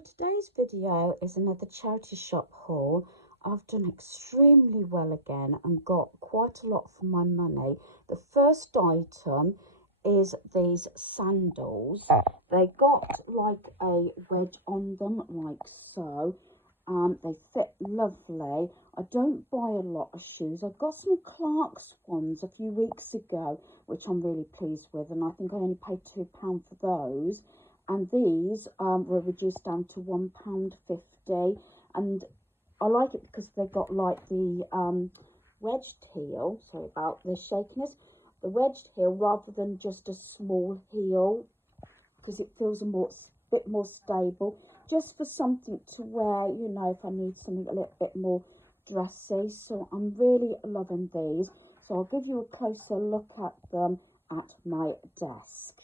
So today's video is another charity shop haul. I've done extremely well again and got quite a lot for my money. The first item is these sandals. They got like a wedge on them like so. They fit lovely. I don't buy a lot of shoes. I got some Clarks ones a few weeks ago, which I'm really pleased with, and I think I only paid £2 for those. And these were reduced down to £1.50, and I like it because they've got like the wedged heel. Sorry about the shakiness. The wedged heel rather than just a small heel, because it feels bit more stable. Just for something to wear, you know, if I need something a little bit more dressy. So I'm really loving these. So I'll give you a closer look at them at my desk.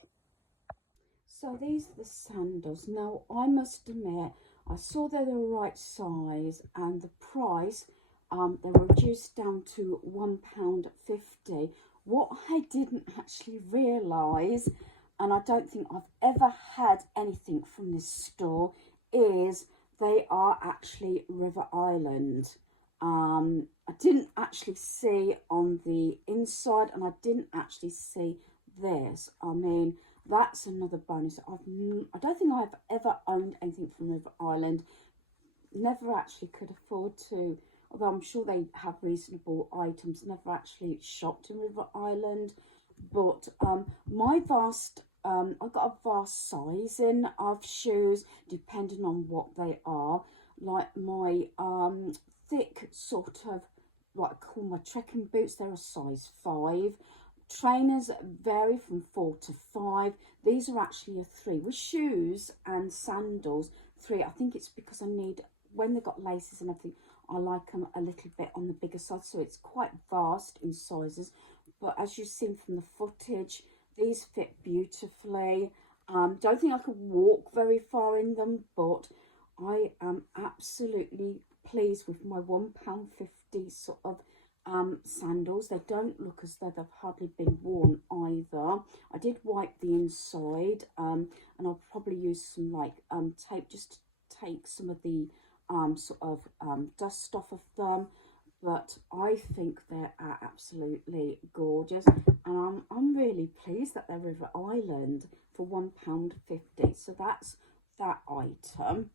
So these are the sandals. Now, I must admit, I saw they're the right size and the price, they were reduced down to £1.50. What I didn't actually realise, and I don't think I've ever had anything from this store, is they are actually River Island. I didn't actually see on the inside, and I didn't actually see this. I mean, that's another bonus. I don't think I've ever owned anything from River Island. Never actually could afford to, although I'm sure they have reasonable items. Never actually shopped in River Island. But I've got a vast sizing of shoes depending on what they are. Like my thick sort of, what I call my trekking boots, they're a size 5. Trainers vary from 4 to 5. These are actually a 3. With shoes and sandals, 3. I think it's because I need, when they've got laces and everything, I like them a little bit on the bigger side. So it's quite vast in sizes. But as you've seen from the footage, these fit beautifully. Don't think I could walk very far in them, but I am absolutely pleased with my £1.50 sort of sandals. They don't look as though they've hardly been worn either. I did wipe the inside, and I'll probably use some like tape just to take some of the sort of dust off of them. But I think they are absolutely gorgeous, and I'm really pleased that they're River Island for £1.50. So that's that item.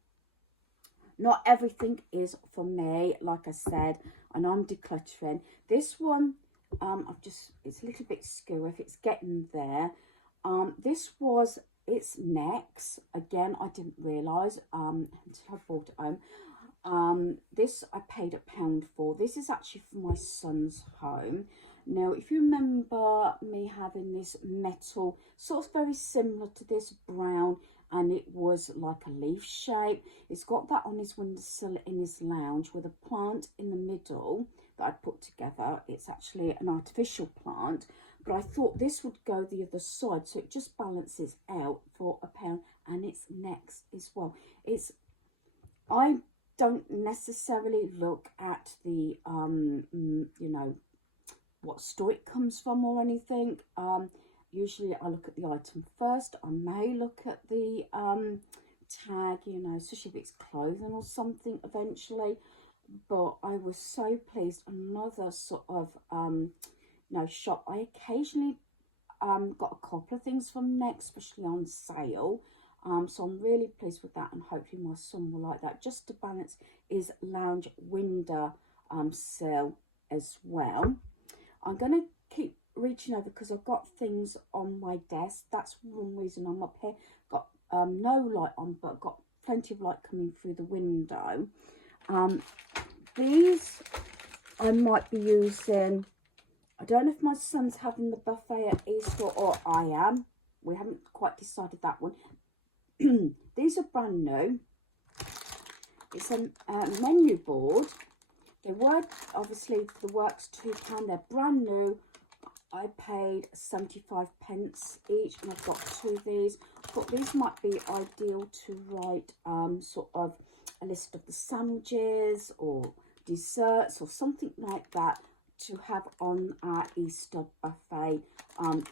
Not everything is for me, like I said, and I'm decluttering. This one, it's a little bit skew if it's getting there. This was its Next. Again, I didn't realise until I brought it home. This I paid £1 for. This is actually for my son's home. Now, if you remember me having this metal, sort of very similar to this, brown, and it was like a leaf shape. It's got that on his windowsill in his lounge with a plant in the middle that I put together. It's actually an artificial plant, but I thought this would go the other side, so it just balances out for £1, and it's Next as well. I don't necessarily look at the you know, what store it comes from or anything. Usually I look at the item first. I may look at the tag, you know, especially if it's clothing or something eventually. But I was so pleased. Another sort of shop. I occasionally got a couple of things from Next, especially on sale. So I'm really pleased with that, and hopefully my son will like that. Just to balance his lounge window sill as well. I'm going to keep reaching over because I've got things on my desk. That's one reason I'm up here. Got no light on, but got plenty of light coming through the window. These I might be using. I don't know if my son's having the buffet at Easter or I am. We haven't quite decided that one. These are brand new. It's a menu board. They were obviously for the works £2. They're brand new. I paid 75 pence each, and I've got 2 of these. But these might be ideal to write sort of a list of the sandwiches or desserts or something like that to have on our Easter buffet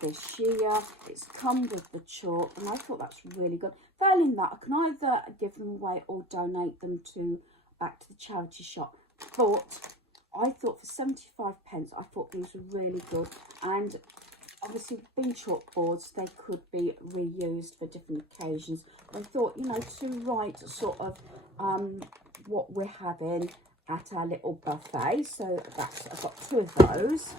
this year. It's come with the chalk, and I thought that's really good. failing that, I can either give them away or donate them back to the charity shop. But I thought for 75p, I thought these were really good. And obviously, being chalkboards, they could be reused for different occasions. I thought, you know, to write sort of what we're having at our little buffet. So I've got 2 of those.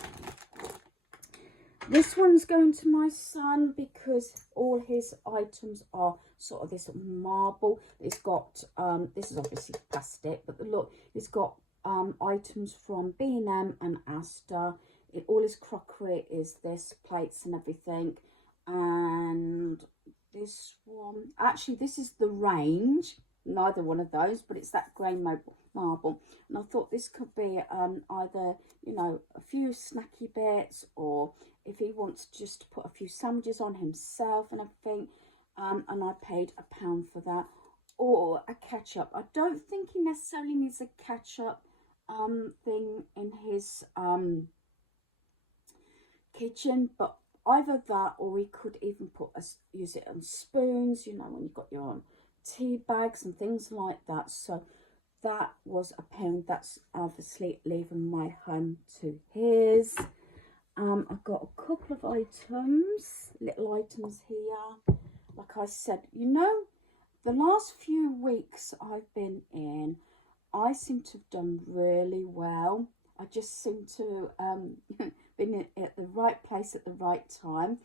This one's going to my son because all his items are sort of this marble. It's got, this is obviously plastic, but look, it's got items from B&M and Asda. All his crockery is this, plates and everything. And this one, actually this is the range, neither one of those, but it's that grey marble. And I thought this could be either, you know, a few snacky bits, or if he wants just to put a few sandwiches on himself and everything. And I paid £1 for that. Or a ketchup. I don't think he necessarily needs a ketchup thing in his kitchen, but either that, or we could even use it on spoons, you know, when you've got your own tea bags and things like that. So that was £1. That's obviously leaving my home to his. I've got a couple of items, little items here. Like I said, you know, the last few weeks I've been in, I seem to have done really well. I just seem to been at the right place at the right time.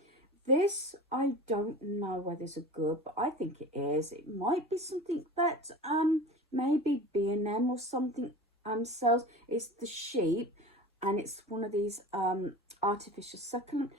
This, I don't know whether it's a good, but I think it is. It might be something that maybe B&M or something sells. It's the sheep, and it's one of these artificial succulent.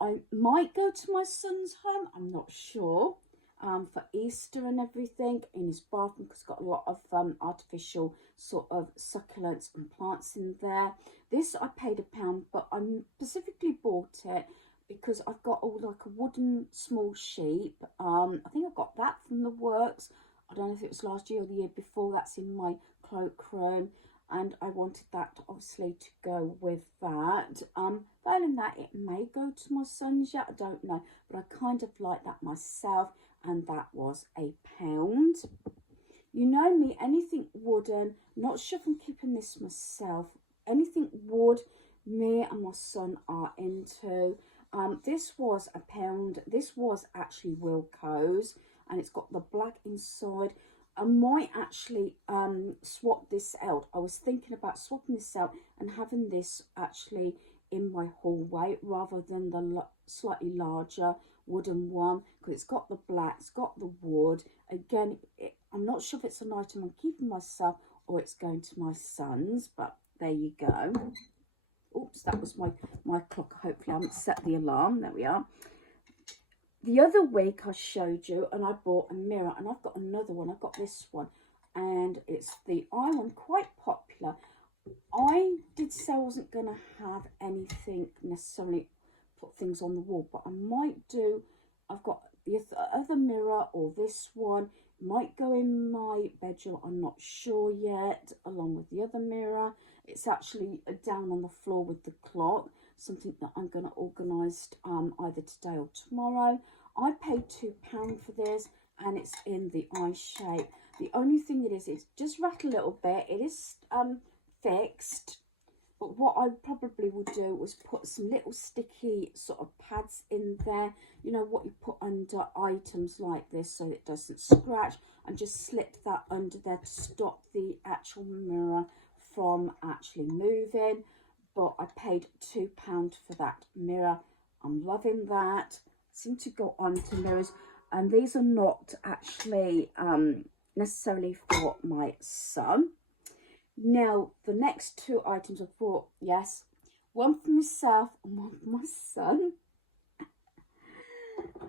I might go to my son's home, I'm not sure, for Easter and everything, in his bathroom, because it's got a lot of artificial sort of succulents and plants in there. This I paid £1, but I specifically bought it because I've got all like a wooden small sheep. I think I got that from the works. I don't know if it was last year or the year before. That's in my cloakroom, and I wanted that obviously to go with that. Failing that, it may go to my son's yet, I don't know, but I kind of like that myself, and that was £1. You know me, anything wooden, not sure if I'm keeping this myself, anything wood, me and my son are into. This was £1. This was actually Wilko's, and it's got the black inside. I might actually swap this out. I was thinking about swapping this out and having this actually in my hallway rather than the slightly larger wooden one, because it's got the black, it's got the wood. Again, I'm not sure if it's an item I'm keeping myself or it's going to my son's, but there you go. Oops, that was my clock. Hopefully I haven't set the alarm. There we are. The other week I showed you, and I bought a mirror, and I've got another one. I've got this one, and it's the Eye one, quite popular. I did say I wasn't going to have anything necessarily put things on the wall, but I might do. I've got the other mirror, or this one might go in my bedroom. I'm not sure yet, along with the other mirror. It's actually down on the floor with the clock, something that I'm going to organise either today or tomorrow. I paid £2 for this, and it's in the eye shape. The only thing it is, it's just rattle a little bit. It is fixed, but what I probably would do was put some little sticky sort of pads in there, you know, what you put under items like this so it doesn't scratch, and just slip that under there to stop the actual mirror from actually moving. But I paid £2 for that mirror. I'm loving that. I seem to go on to mirrors, and these are not actually necessarily for my son. Now, the next 2 items I bought, yes, one for myself and one for my son.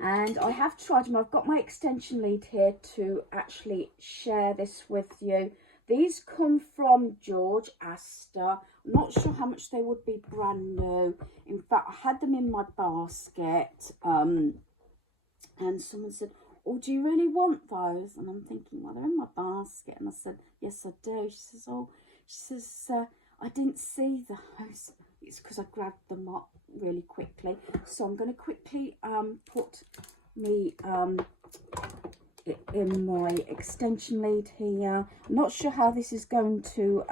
And I have tried them. I've got my extension lead here to actually share this with you. These come from George Astor. I'm not sure how much they would be brand new. In fact, I had them in my basket. And someone said, oh, do you really want those? And I'm thinking, well, they're in my basket. And I said, yes, I do. She says, I didn't see those. It's because I grabbed them up really quickly. So I'm going to quickly put me it in my extension lead here. I'm not sure how this is going to,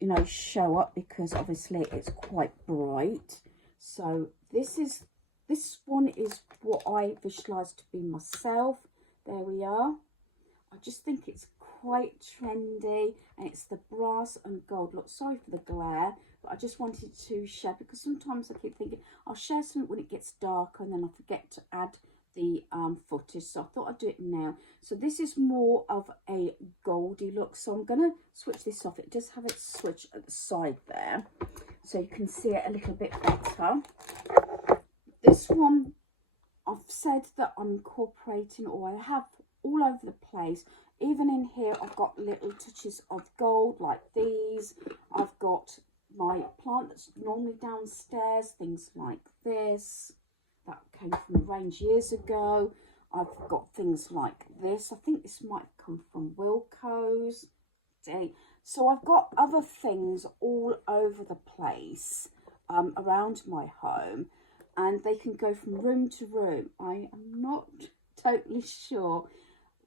you know, show up because obviously it's quite bright. So this one is what I visualised to be myself. There we are. I just think it's quite trendy, and it's the brass and gold look. Sorry for the glare, but I just wanted to share, because sometimes I keep thinking I'll share something when it gets darker and then I forget to add the footage, so I thought I'd do it now. So this is more of a goldy look, so I'm going to switch this off. It does have its switch at the side there, so you can see it a little bit better. This one, I've said that I'm incorporating, or I have all over the place. Even in here, I've got little touches of gold like these. I've got my plant that's normally downstairs, things like this. That came from a range years ago. I've got things like this. I think this might come from Wilko's. So I've got other things all over the place around my home, and they can go from room to room. I am not totally sure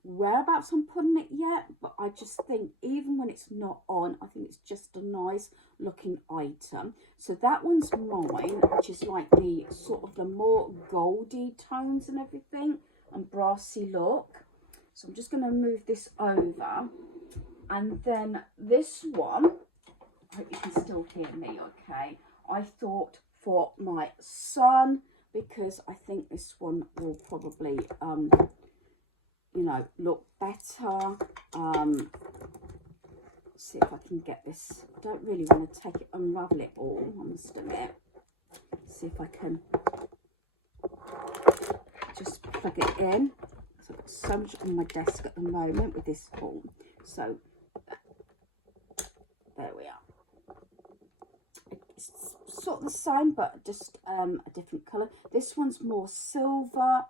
whereabouts I'm putting it yet, but I just think even when it's not on, I think it's just a nice looking item. So that one's mine, which is like the sort of the more goldy tones and everything and brassy look. So I'm just going to move this over, and then this one, I hope you can still hear me okay, I thought for my son, because I think this one will probably you know, look better. See if I can get this. I don't really want to take it, unravel it all, I must admit. See if I can just plug it in. So I've got so much on my desk at the moment with this haul. So there we are. It's sort of the same, but just a different colour. This one's more silver.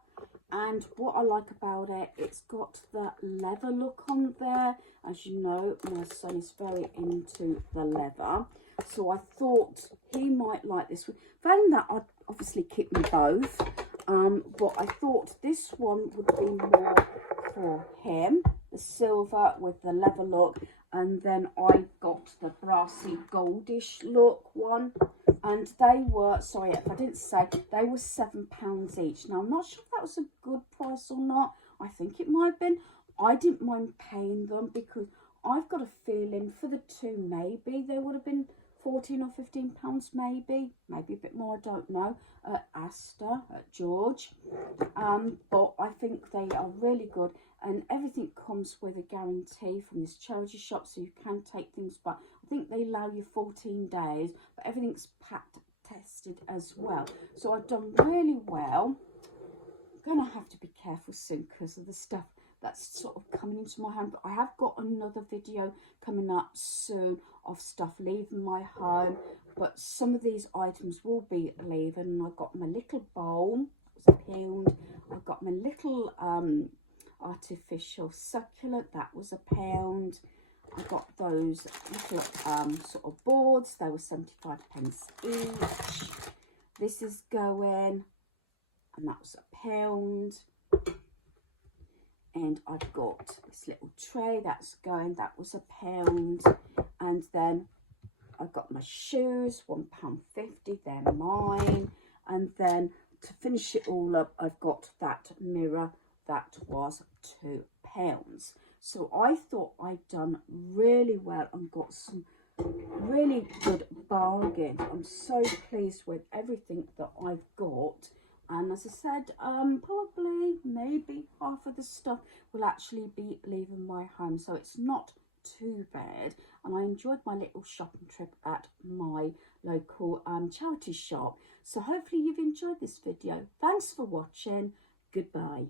And what I like about it, it's got the leather look on there. As you know, my son is very into the leather. So I thought he might like this one. Failing that, I'd obviously keep them both. But I thought this one would be more for him. The silver with the leather look. And then I got the brassy goldish look one. And they were, sorry if I didn't say, they were £7 each. Now, I'm not sure if that was a good price or not. I think it might have been. I didn't mind paying them because I've got a feeling for the two, maybe they would have been £14 or £15, maybe a bit more, I don't know, at Asda, at George. But I think they are really good, and everything comes with a guarantee from this charity shop, so you can take things back. I think they allow you 14 days, but everything's packed, tested as well. So I've done really well. I'm going to have to be careful soon because of the stuff that's sort of coming into my hand. But I have got another video coming up soon of stuff leaving my home. But some of these items will be leaving. I've got my little bowl, it was £1. I've got my little artificial succulent, that was £1. I got those little sort of boards, they were 75p each. This is going, and that was £1. And I've got this little tray that's going, that was £1. And then I've got my shoes, £1.50, they're mine. And then to finish it all up, I've got that mirror, that was £2. So I thought I'd done really well and got some really good bargains. I'm so pleased with everything that I've got. And as I said, probably maybe half of the stuff will actually be leaving my home. So it's not too bad. And I enjoyed my little shopping trip at my local charity shop. So hopefully you've enjoyed this video. Thanks for watching. Goodbye.